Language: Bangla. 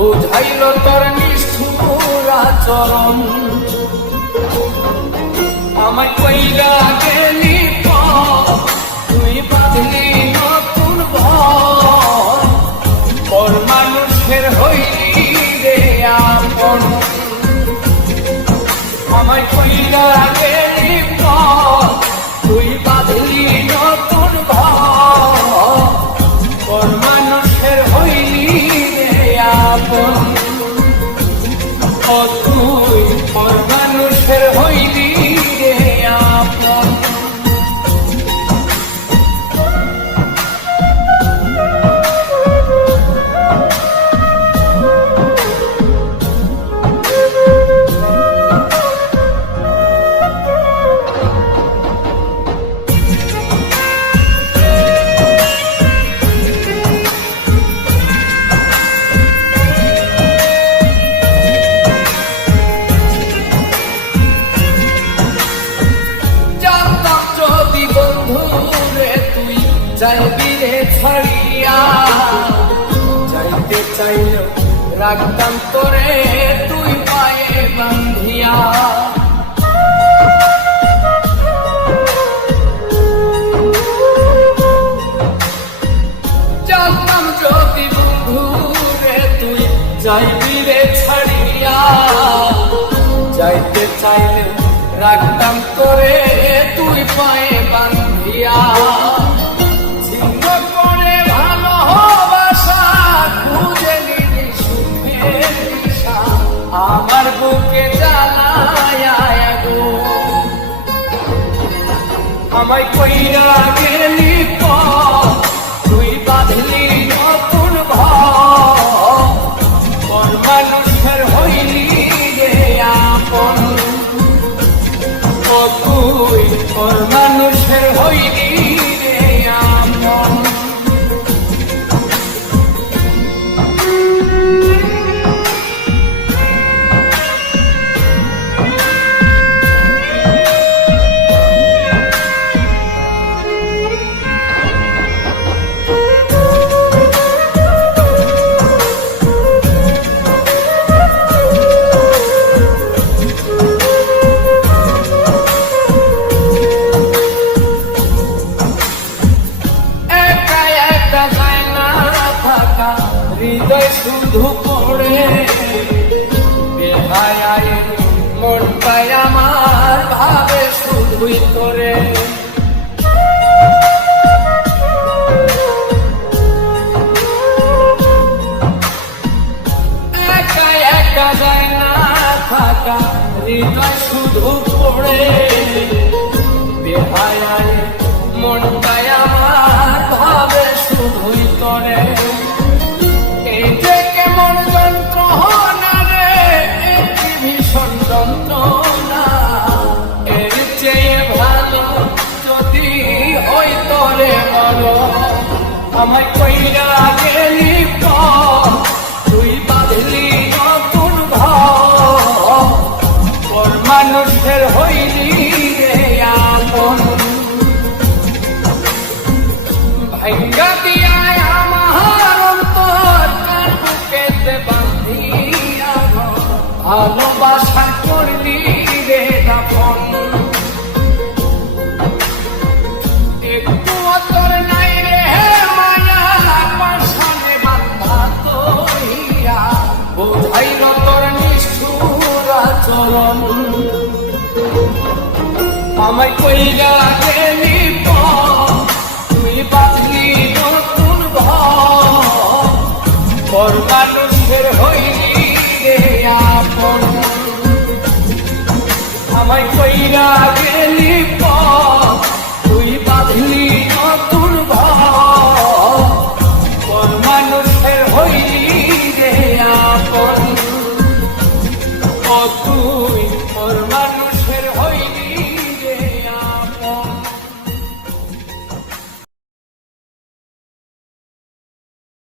বুঝাইল তোর নিষ্ঠুর আচরণ। আমায় কইরা গেলি তুই বাঁধলি নতুন ঘর, পর মানুষের হইলি রে আপন। আমায় কইরা গেলি তুই বাঁধলি নতুন ঘর, পর মানুষের হইলি রে আপন। ও তুই পর মানুষের হইলি রে আপন। যাইবি রে ছাড়িয়া, যাইতে চাইল রাখতাম তোরে তুই পায়ে বান্ধিয়া। জানতাম যদি বন্ধু রে তুই যাইবি রে ছাড়িয়া, যাইতে চাইল রাখতাম তোরে তুই পায়ে বান্ধিয়া। আমার বুকে জ্বালায় গো, আমায় কইরা গেলি তুই বাঁধলি নতুন ঘর, পর মানুষের হইলি রে আপন। ও তুই পর মানুষের হইলি রে আপন। হৃদয় শুধু পড়ে বেহায় মনটাই আমার ভাবে শুধুই তোরে। একা একা যায় না থাকা, হৃদয় শুধু পড়ে বেহায় মনটাই আমার ভাবে শুধুই তোরে। কেমন যন্ত্রণা রে, ভীষণ যন্ত্রণা, এর চেয়ে ভালো যদি হইত রে বলো। আমায় কইরা গেলি তুই বাঁধলি নতুন ঘর, পর মানুষের হইলি রে আপন। ভাগ্যা দিয়া ভালোবাসা করলি রে দাপন। একটু তোর নাই রে মায়া, পাশানে বান্ধা তোরিয়া, বোঝাইল তোর নিষ্ঠুর আচরণ। আমায় কইরা গেলি তুই বাঁধলি নতুন ঘর, পর মানুষের হইলি রে আপন। আমায় কইরা গেলি